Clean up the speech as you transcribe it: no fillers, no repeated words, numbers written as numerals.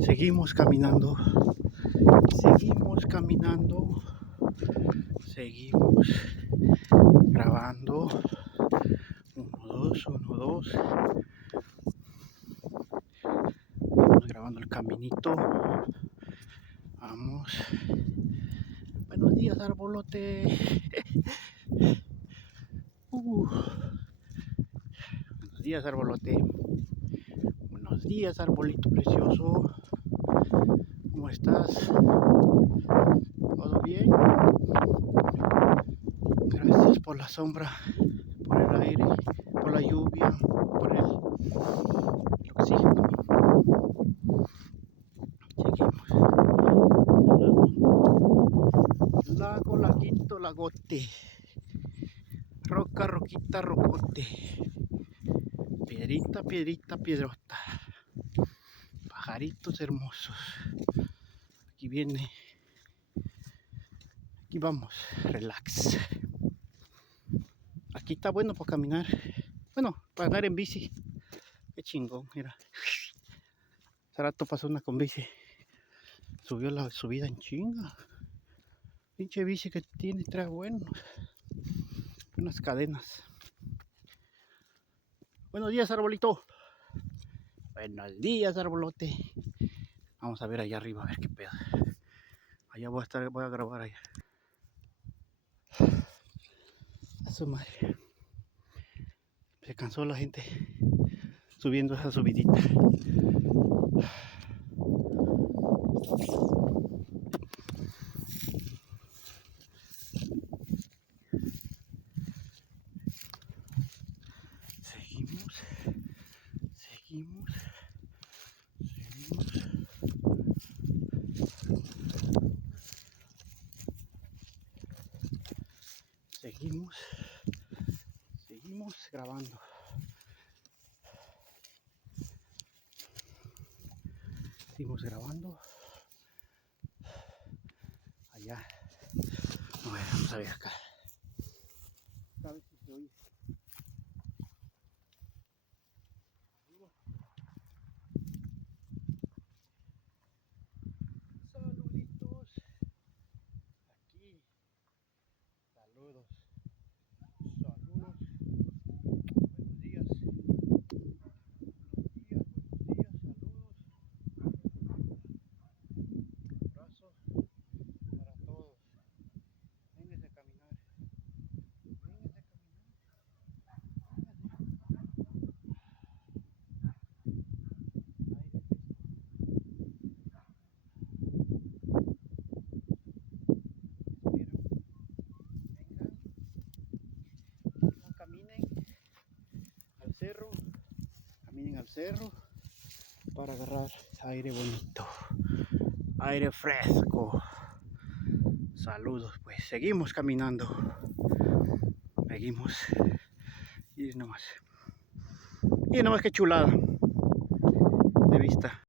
Seguimos caminando, seguimos caminando, seguimos grabando. 1, 2, 1, 2. Seguimos grabando el caminito. Vamos. Buenos días, arbolote. Buenos días, arbolote. Buenos días, arbolito precioso. ¿Cómo estás? ¿Todo bien? Gracias por la sombra, por el aire, por la lluvia, por el oxígeno. Seguimos. Lago, laguito, lagote. Roca, roquita, rocote. Piedrita, piedrita, piedrota. Pajaritos hermosos. Aquí viene. Aquí vamos, relax. Aquí está bueno para caminar. Bueno, para andar en bici. Qué chingón, mira. Hace rato pasó una con bici. Subió la subida en chinga. Pinche bici que tiene, trae buenas cadenas. Buenos días, arbolito. Buenos días, arbolote. Vamos a ver allá arriba, a ver qué pedo. Allá voy a grabar allá. A su madre. Se cansó la gente subiendo esa subidita. Seguimos, seguimos, seguimos. Seguimos, seguimos grabando. Seguimos grabando. Allá. Vamos a ver acá. A ver si se oye. Saluditos. Aquí. Saludos. Saludos. Buenos días. Buenos días, saludos. Abrazos para todos. Vénganse a caminar. Vénganse a caminar. Caminen al cerro para agarrar aire bonito, aire fresco. Saludos, pues seguimos caminando, seguimos. Y nomás que chulada de vista.